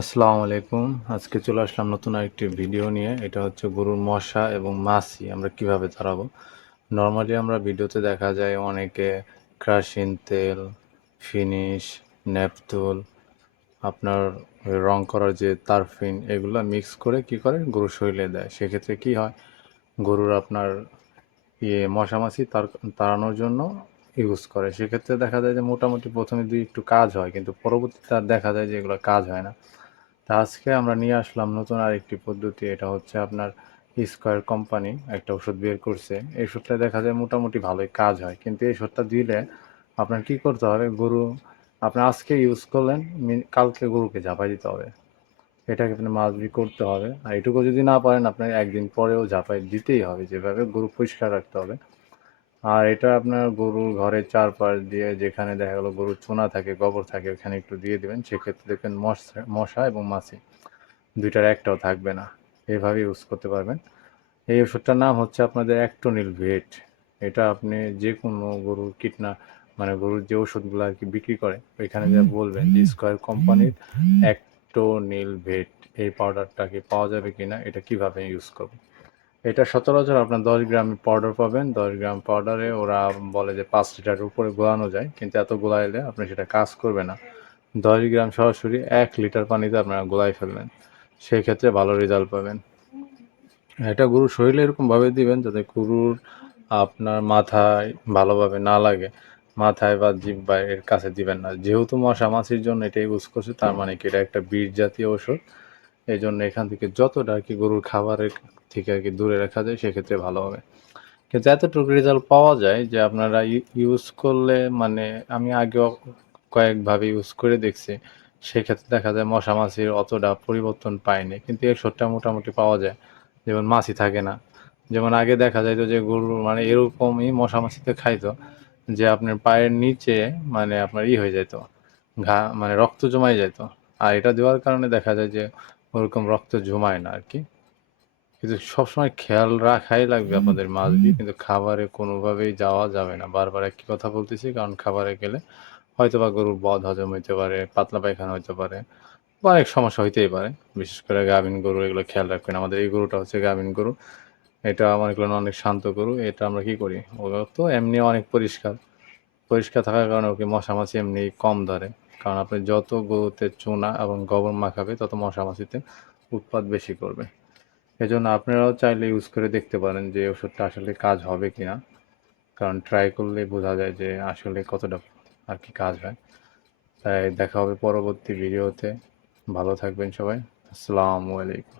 আসসালামু আলাইকুম। আজকে চলে আসলাম নতুন আরেকটি ভিডিও নিয়ে। এটা হচ্ছে গরুর মশা এবং মাছি, আমরা কীভাবে তাড়াবো নর্মালি আমরা ভিডিওতে দেখা যায় অনেকে ক্রাশিন তেল, ফিনিশ, ন্যাপথুল, আপনার রং করার যে তারফিন, এগুলো মিক্স করে কি করে? গরুর শরীরে দেয়। সেক্ষেত্রে কি হয়? গরুর আপনার ইয়ে মশা মাছি তার, তাড়ানোর জন্য ইউজ করে। সেক্ষেত্রে দেখা যায় যে মোটামুটি প্রথমে দুই একটু কাজ হয়, কিন্তু পরবর্তীতে আর দেখা যায় যে এগুলো কাজ হয় না। তা আজকে আমরা নিয়ে আসলাম নতুন আরেকটি পদ্ধতি, এটা হচ্ছে আপনার স্কোয়ার কোম্পানি একটা ওষুধ বের করছে। এই ওষুধটা দেখা যায় মোটামুটি ভালোই কাজ হয়, কিন্তু এই ওষুধটা দিলে আপনার কি করতে হবে? গরু, আপনি আজকে ইউজ করলেন কালকে গরুকে ঝাঁপাই দিতে হবে। এটাকে আপনি মাছবি করতে হবে। আর এটুকু যদি না পারেন, আপনার একদিন পরেও ঝাঁপাই দিতেই হবে। যেভাবে গরু পরিষ্কার রাখতে হবে। আর এটা আপনার গরুর ঘরের চারপাশ দিয়ে যেখানে দেখা গেলো গরুর চুনা থাকে, গোবর থাকে, ওখানে একটু দিয়ে দেবেন। সেক্ষেত্রে দেখবেন মশা মশা এবং মাছি দুইটার একটাও থাকবে না। এইভাবে ইউজ করতে পারবেন। এই ওষুধটার নাম হচ্ছে আপনাদের অ্যাক্টোনিল ভেট এটা আপনি যে কোনো গরুর কীটনা মানে গরুর যে ওষুধগুলো আর কি বিক্রি করে, ওইখানে যা বলবেন যে স্কোয়ার কোম্পানির অ্যাক্টোনিল ভেট এই পাউডারটা কি পাওয়া যাবে কিনা, এটা কীভাবে ইউজ করবেন? এটা সচরাচর আপনার দশ গ্রাম পাউডার পাবেন। দশ গ্রাম পাউডারে ওরা বলে যে পাঁচ লিটারের উপরে গোলানো যায়, কিন্তু এত গোলাইলে আপনি সেটা কাজ করবে না। দশ গ্রাম সরাসরি এক লিটার পানিতে আপনারা গোলাই ফেলবেন সেই ক্ষেত্রে ভালো রেজাল্ট পাবেন। এটা গরুর শরীরে এরকমভাবে দিবেন যাতে গরুর আপনার মাথায় ভালোভাবে না লাগে। মাথায় বা জিব্বায় এর কাছে দিবেন না। যেহেতু মশা মাছির জন্য এটা ইউজ করছে, তার মানে কি? এটা একটা বীজ জাতীয় ওষুধ এই জন্য এখান থেকে যতটা আর কি গরুর খাবারের থেকে আর কি দূরে রাখা যায়, সেক্ষেত্রে ভালো হবে। কিন্তু এতটুকু রেজাল্ট পাওয়া যায় যে আপনারা ইউজ করলে মানে আমি আগেও কয়েকভাবে ইউজ করে দেখছি, সেক্ষেত্রে দেখা যায় মশা মাছির অতটা পরিবর্তন পায়নি। কিন্তু এই ওষুধটা মোটামুটি পাওয়া যায়, যেমন মাছি থাকে না। যেমন আগে দেখা যাইতো যে গরুর মানে এরকমই মশা মাছিতে খাইতো, যে আপনার পায়ের নিচে মানে আপনার ই হয়ে যেত ঘা মানে রক্ত জমাই যেত আর এটা দেওয়ার কারণে দেখা যায় যে ওরকম রক্ত জমায় না আর কি কিন্তু সবসময় খেয়াল রাখাই লাগবে আপনাদের মাছ দিয়ে কিন্তু খাবারে কোনোভাবেই যাওয়া যাবে না। বারবার একই কথা বলতেছি কারণ খাবারে গেলে হয়তো বা গরুর বদ হজম হইতে পারে পাতলা পায়খানা হইতে পারে বা অনেক সমস্যা হইতেই পারে। বিশেষ করে গাভিন গরু এগুলো খেয়াল রাখবেন। আমাদের এই গরুটা হচ্ছে গাভিন গরু। এটা এগুলো অনেক শান্ত গরু এটা আমরা কি করি? ওগুলো তো এমনি অনেক পরিষ্কার। পরিষ্কার থাকার কারণে ওকে মশা মাছি এমনি কম ধরে। কারণ আপনি যত গরুতে চুনা এবং গোবর মাখাবে, তত মশা মাছিতে উৎপাদ বেশি করবে। এজন্য আপনারাও চাইলে ইউজ করে দেখতে পারেন যে ওষুধটা আসলে কাজ হবে কি না কারণ ট্রাই করলে বোঝা যায় যে আসলে কতটা আর কি কাজ হয়। তাই দেখা হবে পরবর্তী ভিডিওতে। ভালো থাকবেন সবাই। আসসালামু আলাইকুম।